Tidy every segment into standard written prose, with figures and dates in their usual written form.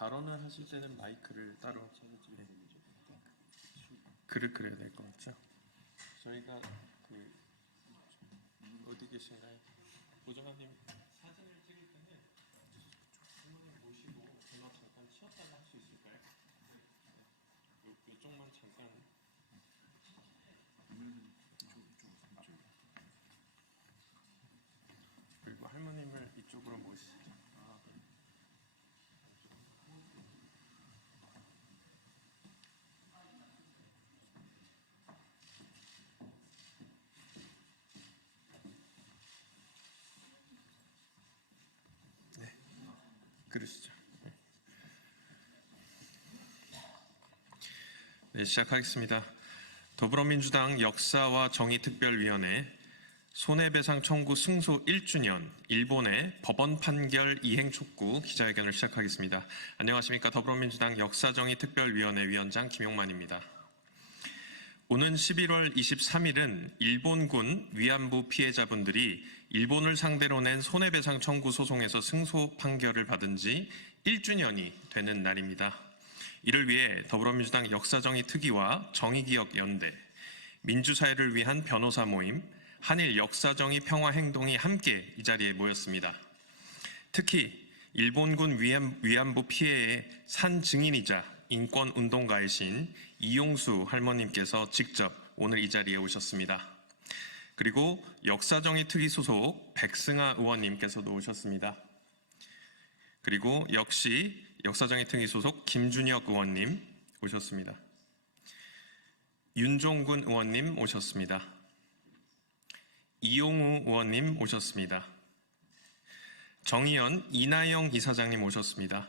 발언을 하실 때는 마이크를 따로 글을 그려야 될 것 같죠? 저희가 어디 계신가요? 보좌관님 사진을 찍을 때는 한번 모시고 전화 잠깐 쉬었다가 할 수 있을까요? 이쪽만 잠깐. 그리고 할머님을 이쪽으로 모시죠. 네, 그러시죠. 네, 시작하겠습니다. 더불어민주당 역사와 정의특별위원회 손해배상 청구 승소 1주년 일본의 법원 판결 이행 촉구 기자회견을 시작하겠습니다. 안녕하십니까. 더불어민주당 역사정의특별위원회 위원장 김용만입니다. 오는 11월 23일은 일본군 위안부 피해자분들이 일본을 상대로 낸 손해배상 청구 소송에서 승소 판결을 받은 지 1주년이 되는 날입니다. 이를 위해 더불어민주당 역사정의특위와 정의기억연대, 민주사회를 위한 변호사 모임, 한일 역사정의 평화행동이 함께 이 자리에 모였습니다. 특히 일본군 위안부 피해의 산 증인이자 인권운동가이신 이용수 할머님께서 직접 오늘 이 자리에 오셨습니다. 그리고 역사정의특위 소속 백승아 의원님께서도 오셨습니다. 그리고 역시 역사정의특위 소속 김준혁 의원님 오셨습니다. 윤종군 의원님 오셨습니다. 이용우 의원님 오셨습니다. 정의연 이나영 이사장님 오셨습니다.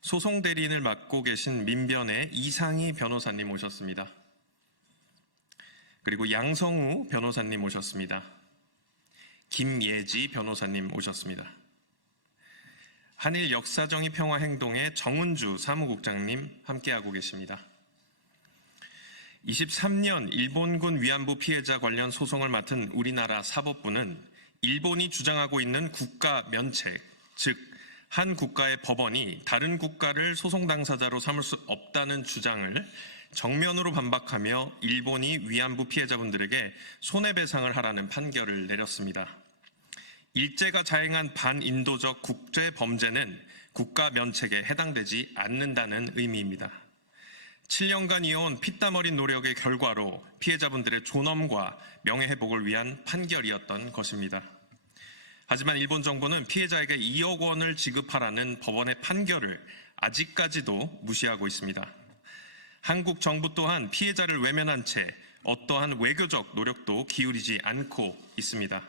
소송 대리인을 맡고 계신 민변의 이상희 변호사님 오셨습니다. 그리고 양성우 변호사님 오셨습니다. 김예지 변호사님 오셨습니다. 한일 역사정의 평화행동의 정은주 사무국장님 함께하고 계십니다. 23년 일본군 위안부 피해자 관련 소송을 맡은 우리나라 사법부는 일본이 주장하고 있는 국가 면책, 즉 한 국가의 법원이 다른 국가를 소송 당사자로 삼을 수 없다는 주장을 정면으로 반박하며 일본이 위안부 피해자분들에게 손해배상을 하라는 판결을 내렸습니다. 일제가 자행한 반인도적 국제 범죄는 국가 면책에 해당되지 않는다는 의미입니다. 7년간 이어온 피땀 어린 노력의 결과로 피해자분들의 존엄과 명예회복을 위한 판결이었던 것입니다. 하지만 일본 정부는 피해자에게 2억 원을 지급하라는 법원의 판결을 아직까지도 무시하고 있습니다. 한국 정부 또한 피해자를 외면한 채 어떠한 외교적 노력도 기울이지 않고 있습니다.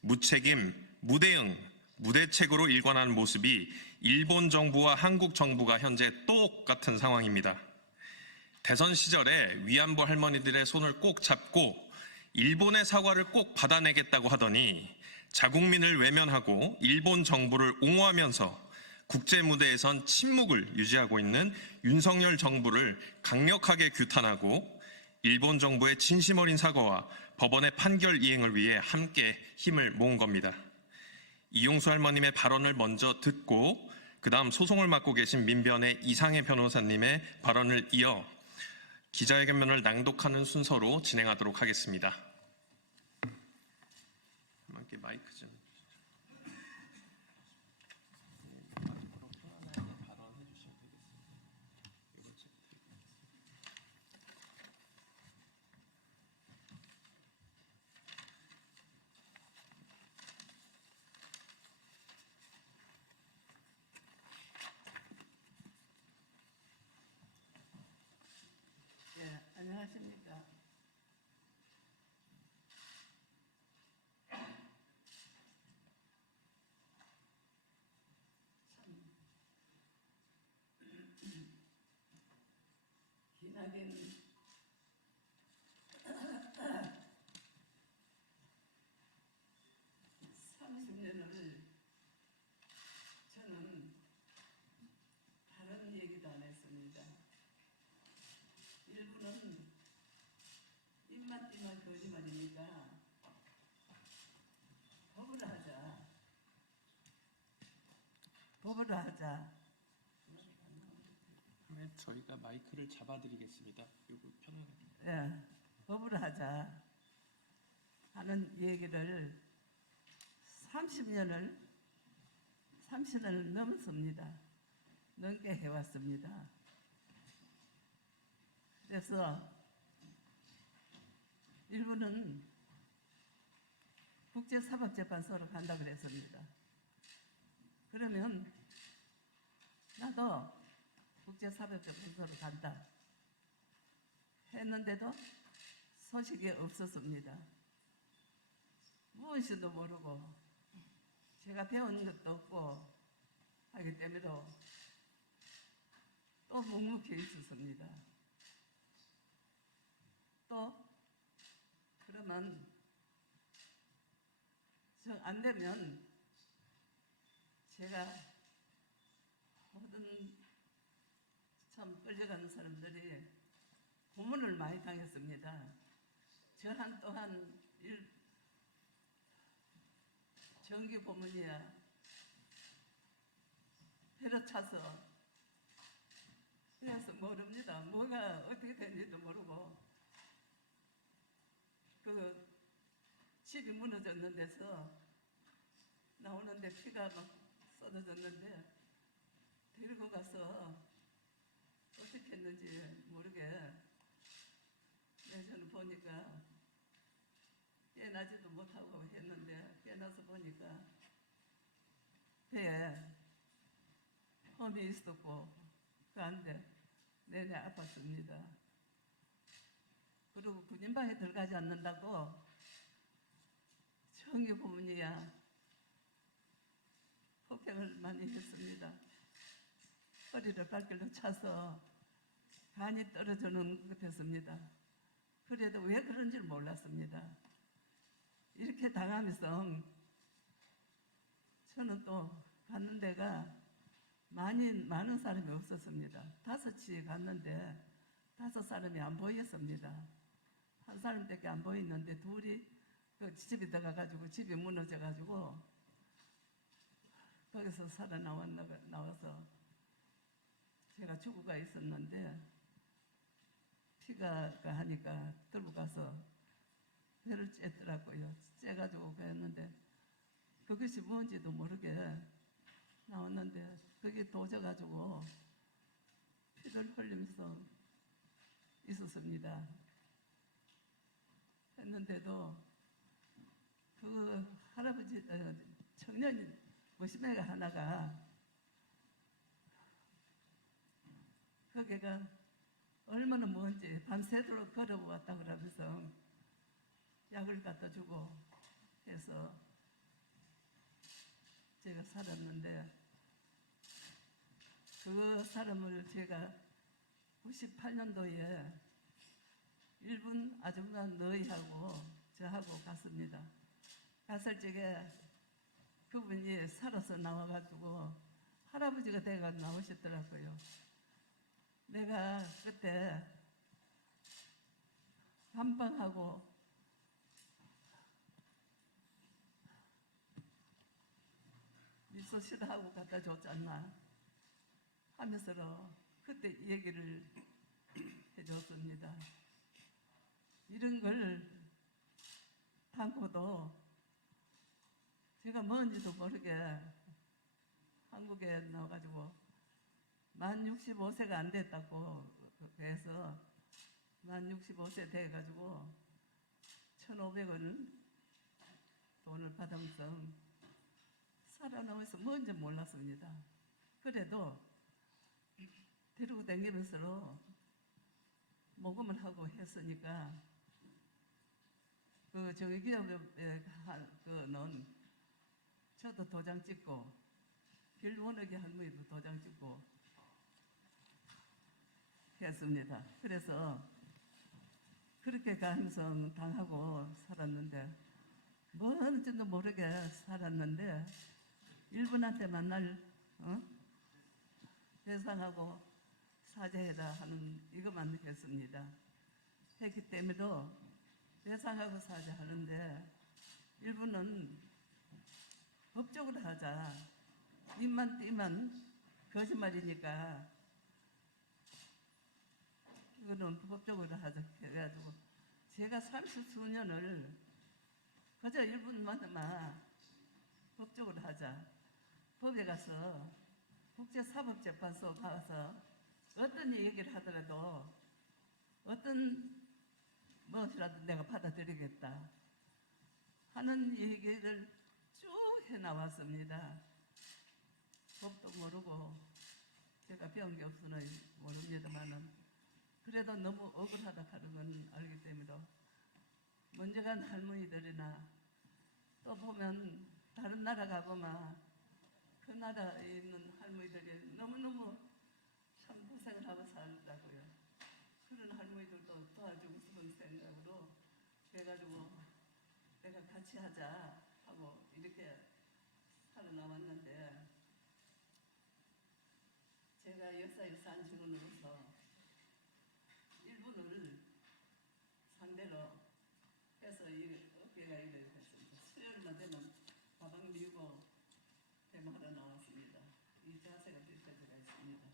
무책임, 무대응, 무대책으로 일관하는 모습이 일본 정부와 한국 정부가 현재 똑같은 상황입니다. 대선 시절에 위안부 할머니들의 손을 꼭 잡고 일본의 사과를 꼭 받아내겠다고 하더니 자국민을 외면하고 일본 정부를 옹호하면서 국제 무대에선 침묵을 유지하고 있는 윤석열 정부를 강력하게 규탄하고 일본 정부의 진심 어린 사과와 법원의 판결 이행을 위해 함께 힘을 모은 겁니다. 이용수 할머님의 발언을 먼저 듣고 그 다음 소송을 맡고 계신 민변의 이상해 변호사님의 발언을 이어 기자회견문을 낭독하는 순서로 진행하도록 하겠습니다. 함께 마이크 좀. 네, 안녕하십니까. 기나긴 30년을 저는 다른 얘기도 안 했습니다. 일부는 입만 띄면 거짓말이니까 법을 하자. 하자. 그러면 저희가 마이크를 잡아드리겠습니다. 요거 편하게. 예, 법을 하자 하는 얘기를 30년을 넘습니다. 넘게 해왔습니다. 그래서 일부는 국제사법재판소로 간다 그랬습니다. 그러면 나도 국제사법재판소로 간다 했는데도 소식이 없었습니다. 무엇인지도 모르고 제가 배운 것도 없고 하기 때문에 또 묵묵히 있었습니다. 또 그러면 안 되면 제가 모든 참 끌려가는 사람들이 고문을 많이 당했습니다. 저한 또한 정기 고문이야 때려차서 그래서 모릅니다. 뭐가 어떻게 됐는지도 모르고 그 집이 무너졌는 데서 나오는데 피가 막 쏟아졌는데 데리고 가서 어떻게 했는지 모르게 저는 보니까 깨나지도 못하고 했는데 깨나서 보니까 배에 험이 있었고 그 안에 내내 아팠습니다. 그리고 군인방에 들어가지 않는다고 정기 고문이야 폭행을 많이 했습니다. 허리를 발길로 차서 간이 떨어지는 것 같았습니다. 그래도 왜 그런지 몰랐습니다. 이렇게 당하면서 저는 또 갔는 데가 많은 사람이 없었습니다. 5치 갔는데 5사람이 안 보였습니다. 한 사람밖에 안 보이는데 둘이 그 집에 들어가가지고 집이 무너져가지고 거기서 나와서 제가 죽어가 있었는데 피가 하니까 들고 가서 배를 쬐더라고요. 쬐가지고 그랬는데 그것이 뭔지도 모르게 나왔는데 그게 도져가지고 피를 흘리면서 있었습니다. 했는데도 그 할아버지 청년 머시매가 하나가 거기가 얼마나 먼지 밤새도록 걸어왔다 그러면서 약을 갖다 주고 해서 제가 살았는데 그 사람을 제가 98년도에 일본 아줌마 너희하고 저하고 갔습니다. 갔을 적에 그분이 살아서 나와가지고 할아버지가 돼가 나오셨더라고요. 내가 그때 감방하고 미소시다하고 갖다 줬잖아 하면서 그때 얘기를 해줬습니다. 이런 걸 당고도 제가 뭔지도 모르게 한국에 나와가지고 만 65세가 안 됐다고 해서 만 65세 돼가지고 1,500원 돈을 받으면서 살아나와서 뭔지 몰랐습니다. 그래도 데리고 다니면서 모금을 하고 했으니까 그 정기업에 그는 저도 도장 찍고 길원하게 할머니도 도장 찍고 했습니다. 그래서 그렇게 가면서 당하고 살았는데 뭔지도 모르게 살았는데 일본한테 만날 배상하고 사죄해라 하는 이것만 했습니다. 했기 때문에도 배상하고 사죄하는데 일본은 법적으로 하자 입만 띄면 거짓말이니까 이거는 법적으로 하자 해가지고 제가 30수년을 그저 1분만만 법적으로 하자. 법에 가서 국제사법재판소 가서 어떤 얘기를 하더라도 어떤 무엇이라도 내가 받아들이겠다 하는 얘기를 쭉 해나왔습니다. 법도 모르고 제가 배운 게 없으나 모릅니다만은 그래도 너무 억울하다 하는 건 알기 때문에 먼저 간 할머니들이나 또 보면 다른 나라 가보면 그 나라에 있는 할머니들이 너무너무 참 고생을 하고 살다고요. 그런 할머니들도 도와주고 싶은 생각으로 그래가지고 내가 같이 하자 하고 이렇게 살아남았는데 제가 역사에서 한 증언으로서 일본을 상대로 해서 이 어깨가 이래 됐습니다. 수요일만 되면 가방 밀고 대마하러 나왔습니다. 이 자세가 비춰져가 있습니다.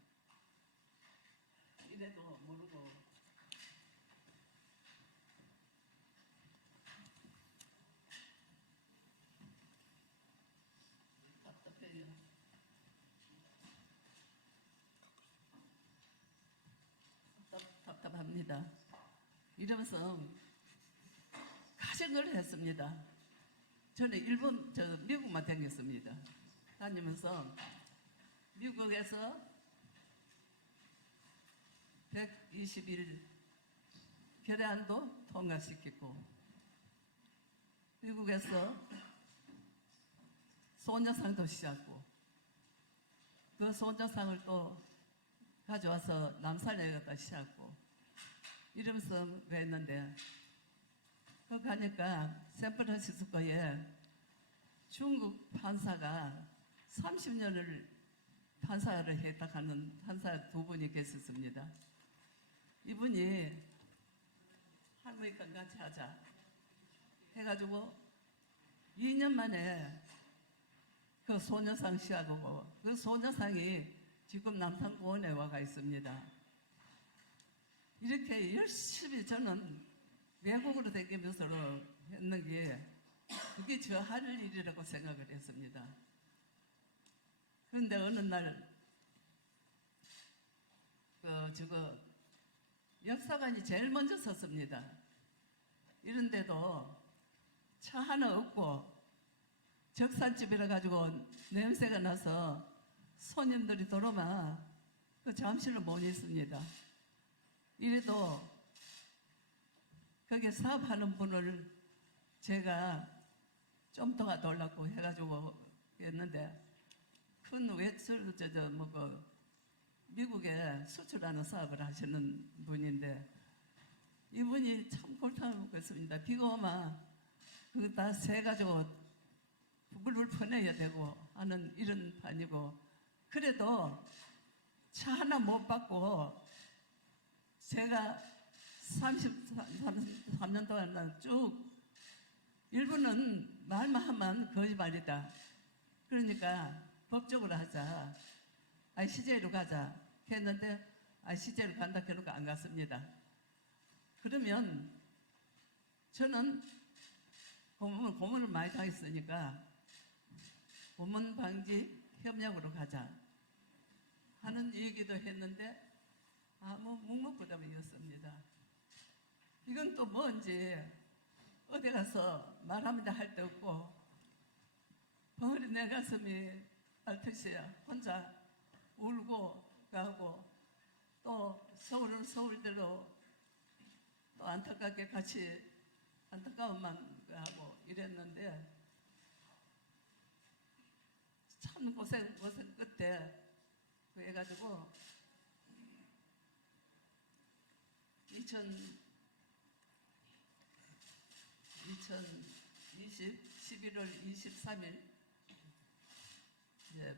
이래도 모르고 답답해요. 답답합니다. 이러면서 가정을 했습니다. 저는 미국만 다녔습니다. 다니면서 미국에서 120일 결례안도 통과시키고 미국에서 소녀상도 시작하고 그 소녀상을 또 가져와서 남산에 갖다 시작하고 이러면서 했는데 그 가니까 샌프란시스코에 중국 판사가 30년을 판사를 했다 하는 판사 두 분이 계셨습니다. 이분이 할머니랑 같이 하자 해가지고 2년 만에 그 소녀상 시작하고 그 소녀상이 지금 남산공원에 와가 있습니다. 이렇게 열심히 저는 외국으로 다니면서 했는 게 그게 저 할 일이라고 생각을 했습니다. 그런데 어느 날 역사관이 제일 먼저 섰습니다. 이런데도 차 하나 없고 적산집이라 가지고 냄새가 나서 손님들이 들어오면 그 잠실로 못 있습니다. 이래도 거기에 사업하는 분을 제가 좀 더 도와달라고 해가지고 했는데 큰 외출 미국에 수출하는 사업을 하시는 분인데 이분이 참 골탕을 먹고 있습니다. 비가 오면 그거 다 세가지고 물을 퍼내야 되고 하는 이런 판이고 그래도 차 하나 못 받고 제가 33년 동안 쭉 일부는 말만 하면 거짓말이다. 그러니까 법적으로 하자. CJ로 가자. 했는데 CJ로 간다 해놓고 안 갔습니다. 그러면 저는 고문을 많이 당했으니까 고문 방지 협력으로 가자 하는 얘기도 했는데 아무 묵묵부답이었습니다. 이건 또 뭔지 어디 가서 말합니다 할 데 없고 벙어리 내 가슴이 알듯이 혼자 울고 가고 또 서울은 서울대로 또 안타깝게 같이 안타까움만 하고 이랬는데 참 고생 끝에 해가지고 2020 11월 23일 이제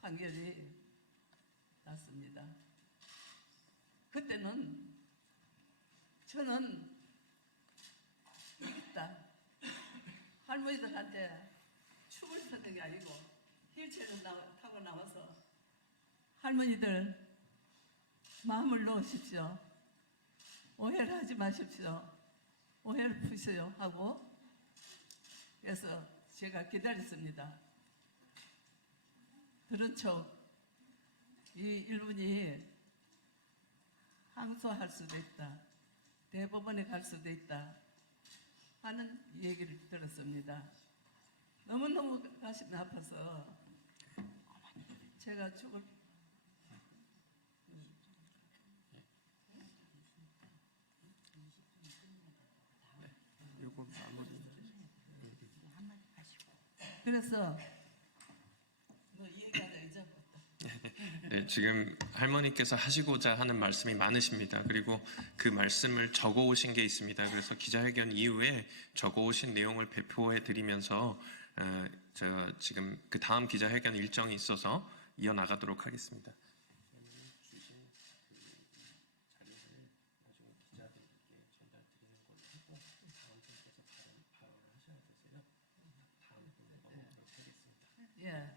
판결이 났습니다. 그때는 저는 이겼다. 할머니들한테 춤을 췄던 게 아니고 휠체어를 타고 나와서 할머니들 마음을 놓으십시오. 오해를 하지 마십시오. 오해를 푸세요 하고 그래서 제가 기다렸습니다. 들은 척 이 일본이 항소할 수도 있다. 대법원에 갈 수도 있다. 하는 얘기를 들었습니다. 너무너무 가슴이 아파서 제가 죽을 요거 마무리. 그래서 너 얘기하다 잊어버렸다. 네, 지금 할머니께서 하시고자 하는 말씀이 많으십니다. 그리고 그 말씀을 적어 오신 게 있습니다. 그래서 기자회견 이후에 적어 오신 내용을 배포해 드리면서 지금 그 다음 기자회견 일정이 있어서 이어나가도록 하겠습니다. 예.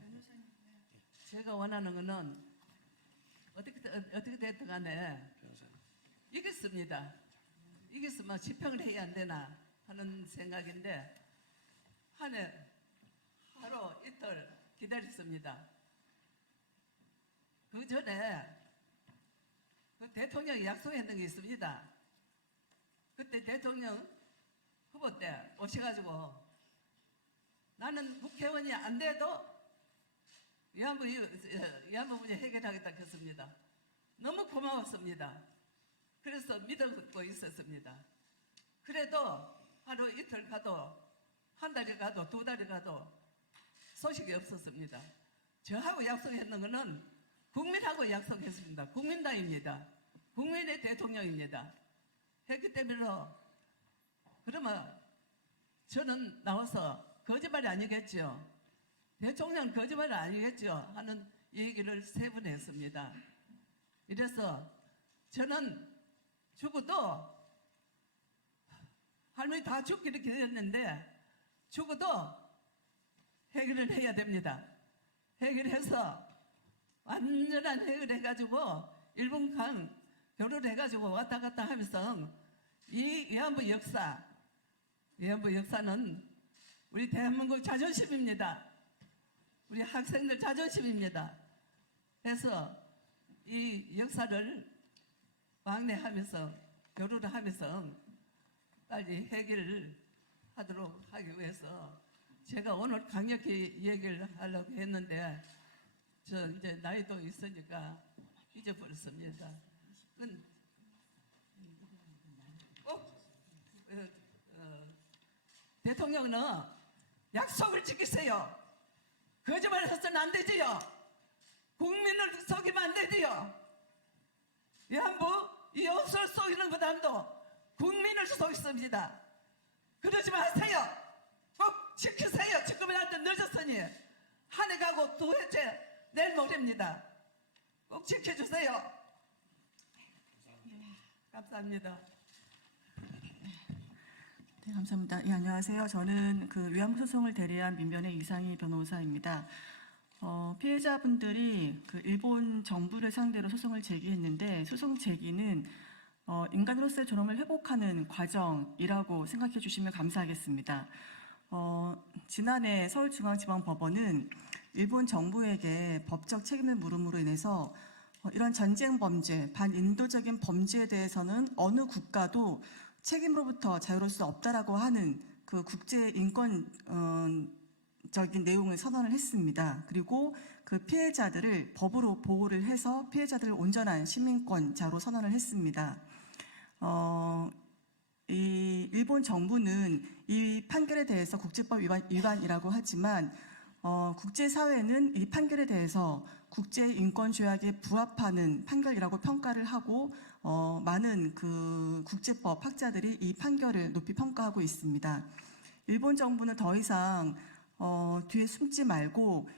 제가 원하는 거는 어떻게 됐든 간에 이겼습니다. 이겼으면 집행을 해야 안 되나 하는 생각인데 하루 이틀 기다렸습니다. 그 전에 그 대통령이 약속했던 게 있습니다. 그때 대통령 후보 때 오셔가지고 나는 국회의원이 안 돼도 위안부 문제 해결하겠다 했습니다. 너무 고마웠습니다. 그래서 믿고 있었습니다. 그래도 하루 이틀 가도 한 달이 가도 두 달이 가도 소식이 없었습니다. 저하고 약속했는 것은 국민하고 약속했습니다. 국민당입니다. 국민의 대통령입니다. 했기 때문에 그러면 저는 나와서 거짓말이 아니겠죠. 대통령 거짓말이 아니겠죠 하는 얘기를 세 번 했습니다. 이래서 저는 죽어도 할머니 다 죽기를 기다렸는데 죽어도 해결을 해야 됩니다. 해결해서 완전한 해결해가지고 일본간 교류를 해가지고 왔다 갔다 하면서 이 위안부 역사는 우리 대한민국 자존심입니다. 우리 학생들 자존심입니다. 그래서 이 역사를 왕래하면서 교류를 하면서 빨리 해결을 하도록 하기 위해서 제가 오늘 강력히 얘기를 하려고 했는데 저 이제 나이도 있으니까 잊어버렸습니다. 꼭 대통령은 약속을 지키세요. 거짓말 해서는 안 되지요. 국민을 속이면 안 되지요. 위안부 이 옷을 속이는 것보다도 국민을 속였습니다. 그러지 마세요. 꼭 지키세요. 지금이라도 늦었으니 한 해 가고 두 해째 내일 모레입니다. 꼭 지켜주세요. 감사합니다. 네, 감사합니다. 예, 안녕하세요. 저는 그 위안부 소송을 대리한 민변의 이상희 변호사입니다. 피해자분들이 그 일본 정부를 상대로 소송을 제기했는데 소송 제기는 인간으로서의 존엄을 회복하는 과정이라고 생각해 주시면 감사하겠습니다. 지난해 서울중앙지방법원은 일본 정부에게 법적 책임을 물음으로 인해서 이런 전쟁 범죄, 반인도적인 범죄에 대해서는 어느 국가도 책임으로부터 자유로울 수 없다라고 하는 그 국제 인권적인 내용을 선언을 했습니다. 그리고 그 피해자들을 법으로 보호를 해서 피해자들을 온전한 시민권자로 선언을 했습니다. 이 일본 정부는 이 판결에 대해서 국제법 위반이라고 하지만 국제사회는 이 판결에 대해서 국제인권조약에 부합하는 판결이라고 평가를 하고 많은 그 국제법 학자들이 이 판결을 높이 평가하고 있습니다. 일본 정부는 더 이상 뒤에 숨지 말고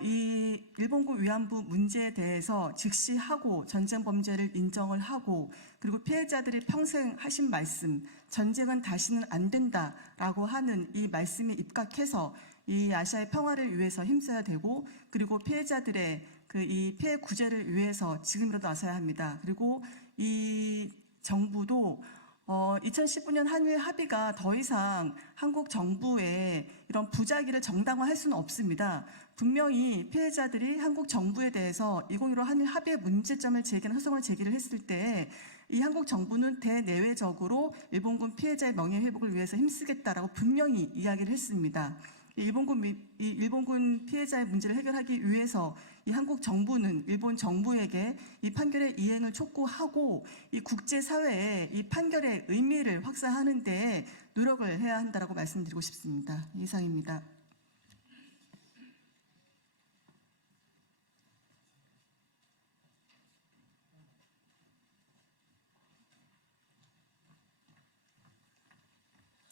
이 일본군 위안부 문제에 대해서 직시하고 전쟁 범죄를 인정을 하고 그리고 피해자들이 평생 하신 말씀 전쟁은 다시는 안 된다라고 하는 이 말씀에 입각해서 이 아시아의 평화를 위해서 힘써야 되고 그리고 피해자들의 이 피해 구제를 위해서 지금이라도 나서야 합니다. 그리고 이 정부도 2019년 한일 합의가 더 이상 한국 정부의 이런 부작위를 정당화할 수는 없습니다. 분명히 피해자들이 한국 정부에 대해서 2015 한일 합의의 문제점을 제기하는 소송을 제기를 했을 때 이 한국 정부는 대내외적으로 일본군 피해자의 명예회복을 위해서 힘쓰겠다라고 분명히 이야기를 했습니다. 일본군 피해자의 문제를 해결하기 위해서 이 한국 정부는 일본 정부에게 이 판결의 이행을 촉구하고 이 국제사회에 이 판결의 의미를 확산하는 데 노력을 해야 한다고 말씀드리고 싶습니다. 이상입니다.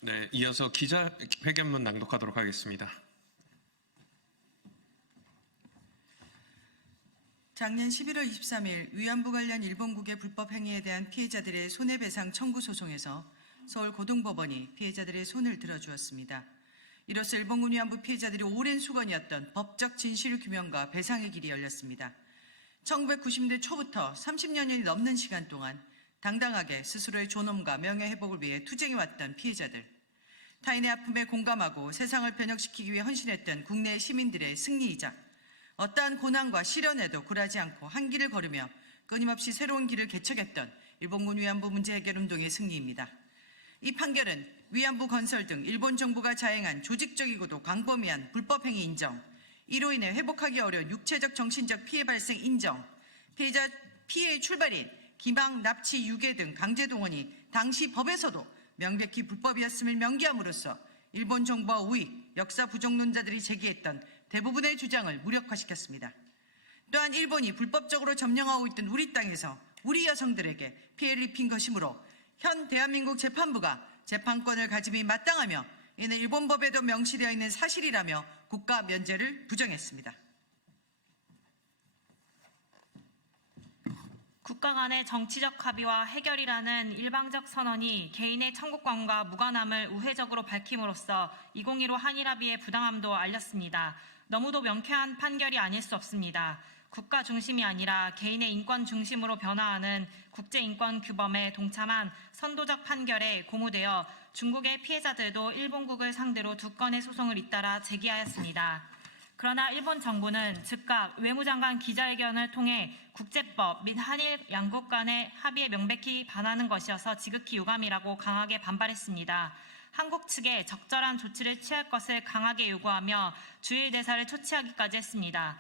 네, 이어서 기자회견문 낭독하도록 하겠습니다. 작년 11월 23일 위안부 관련 일본국의 불법 행위에 대한 피해자들의 손해배상 청구 소송에서 서울고등법원이 피해자들의 손을 들어주었습니다. 이로써 일본군 위안부 피해자들이 오랜 수건이었던 법적 진실 규명과 배상의 길이 열렸습니다. 1990년대 초부터 30년이 넘는 시간 동안 당당하게 스스로의 존엄과 명예회복을 위해 투쟁해왔던 피해자들, 타인의 아픔에 공감하고 세상을 변혁시키기 위해 헌신했던 국내 시민들의 승리이자 어떠한 고난과 시련에도 굴하지 않고 한 길을 걸으며 끊임없이 새로운 길을 개척했던 일본군 위안부 문제 해결 운동의 승리입니다. 이 판결은 위안부 건설 등 일본 정부가 자행한 조직적이고도 광범위한 불법 행위 인정, 이로 인해 회복하기 어려운 육체적 정신적 피해 발생 인정, 피해자 피해의 출발인 기망, 납치, 유괴 등 강제 동원이 당시 법에서도 명백히 불법이었음을 명기함으로써 일본 정부와 우익, 역사 부정론자들이 제기했던 대부분의 주장을 무력화시켰습니다. 또한 일본이 불법적으로 점령하고 있던 우리 땅에서 우리 여성들에게 피해를 입힌 것이므로 현 대한민국 재판부가 재판권을 가짐이 마땅하며 이는 일본 법에도 명시되어 있는 사실이라며 국가 면제를 부정했습니다. 국가 간의 정치적 합의와 해결이라는 일방적 선언이 개인의 청구권과 무관함을 우회적으로 밝힘으로써 2015 한일 합의의 부당함도 알렸습니다. 너무도 명쾌한 판결이 아닐 수 없습니다. 국가 중심이 아니라 개인의 인권 중심으로 변화하는 국제인권 규범에 동참한 선도적 판결에 고무되어 중국의 피해자들도 일본국을 상대로 2건의 소송을 잇따라 제기하였습니다. 그러나 일본 정부는 즉각 외무장관 기자회견을 통해 국제법 및 한일 양국 간의 합의에 명백히 반하는 것이어서 지극히 유감이라고 강하게 반발했습니다. 한국 측에 적절한 조치를 취할 것을 강하게 요구하며 주일 대사를 초치하기까지 했습니다.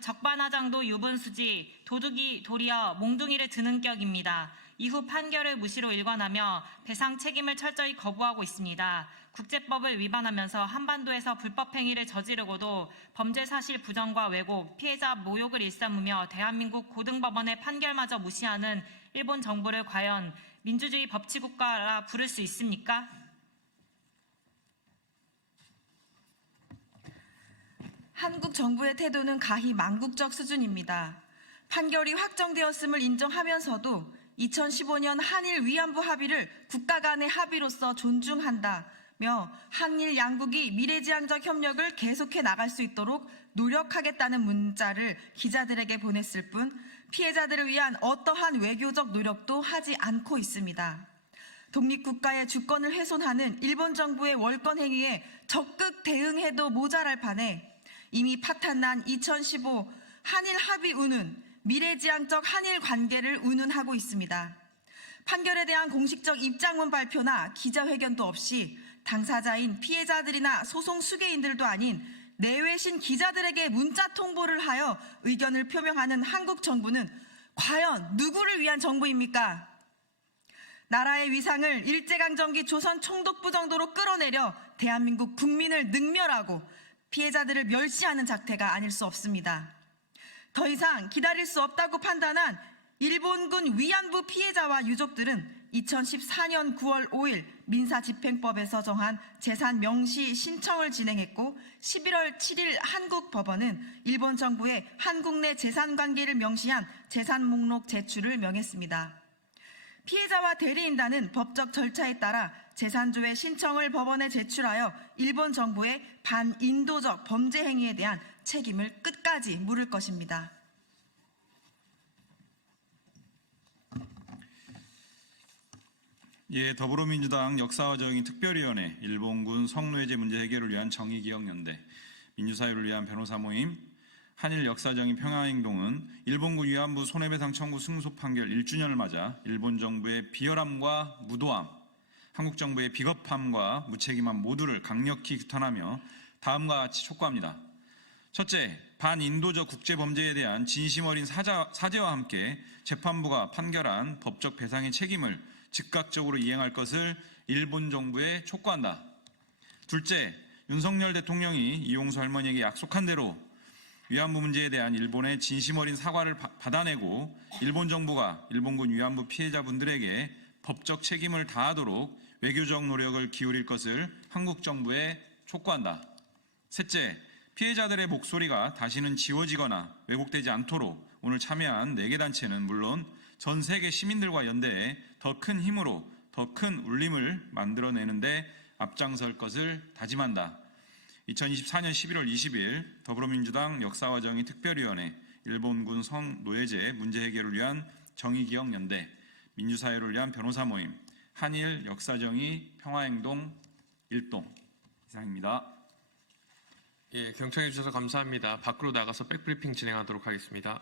적반하장도 유분수지, 도둑이 도리어 몽둥이를 드는 격입니다. 이후 판결을 무시로 일관하며 배상 책임을 철저히 거부하고 있습니다. 국제법을 위반하면서 한반도에서 불법 행위를 저지르고도 범죄 사실 부정과 왜곡, 피해자 모욕을 일삼으며 대한민국 고등법원의 판결마저 무시하는 일본 정부를 과연 민주주의 법치국가라 부를 수 있습니까? 한국 정부의 태도는 가히 망국적 수준입니다. 판결이 확정되었음을 인정하면서도 2015년 한일 위안부 합의를 국가 간의 합의로서 존중한다며 한일 양국이 미래지향적 협력을 계속해 나갈 수 있도록 노력하겠다는 문자를 기자들에게 보냈을 뿐 피해자들을 위한 어떠한 외교적 노력도 하지 않고 있습니다. 독립국가의 주권을 훼손하는 일본 정부의 월권 행위에 적극 대응해도 모자랄 판에 이미 파탄난 2015 한일 합의 운운, 미래지향적 한일 관계를 운운하고 있습니다. 판결에 대한 공식적 입장문 발표나 기자회견도 없이 당사자인 피해자들이나 소송 수괴인들도 아닌 내외신 기자들에게 문자 통보를 하여 의견을 표명하는 한국 정부는 과연 누구를 위한 정부입니까? 나라의 위상을 일제강점기 조선 총독부 정도로 끌어내려 대한민국 국민을 능멸하고 피해자들을 멸시하는 작태가 아닐 수 없습니다. 더 이상 기다릴 수 없다고 판단한 일본군 위안부 피해자와 유족들은 2014년 9월 5일 민사집행법에서 정한 재산 명시 신청을 진행했고 11월 7일 한국 법원은 일본 정부의 한국 내 재산 관계를 명시한 재산 목록 제출을 명했습니다. 피해자와 대리인단은 법적 절차에 따라 재산조회 신청을 법원에 제출하여 일본 정부의 반인도적 범죄 행위에 대한 책임을 끝까지 물을 것입니다. 예, 더불어민주당 역사와 정의 특별위원회, 일본군 성노예제 문제 해결을 위한 정의기억연대, 민주사회를 위한 변호사 모임, 한일 역사정의 평화행동은 일본군 위안부 손해배상 청구 승소 판결 1주년을 맞아 일본 정부의 비열함과 무도함, 한국 정부의 비겁함과 무책임함 모두를 강력히 규탄하며 다음과 같이 촉구합니다. 첫째, 반인도적 국제범죄에 대한 진심 어린 사죄와 함께 재판부가 판결한 법적 배상의 책임을 즉각적으로 이행할 것을 일본 정부에 촉구한다. 둘째, 윤석열 대통령이 이용수 할머니에게 약속한 대로 위안부 문제에 대한 일본의 진심 어린 사과를 받아내고 일본 정부가 일본군 위안부 피해자분들에게 법적 책임을 다하도록 외교적 노력을 기울일 것을 한국 정부에 촉구한다. 셋째, 피해자들의 목소리가 다시는 지워지거나 왜곡되지 않도록 오늘 참여한 4개 단체는 물론 전 세계 시민들과 연대해 더 큰 힘으로 더 큰 울림을 만들어내는데 앞장설 것을 다짐한다. 2024년 11월 20일 더불어민주당 역사와 정의 특별위원회 일본군 성노예제 문제 해결을 위한 정의기억연대 민주사회를 위한 변호사 모임 한일 역사정의 평화행동 일동 이상입니다. 예, 경청해 주셔서 감사합니다. 밖으로 나가서 백브리핑 진행하도록 하겠습니다.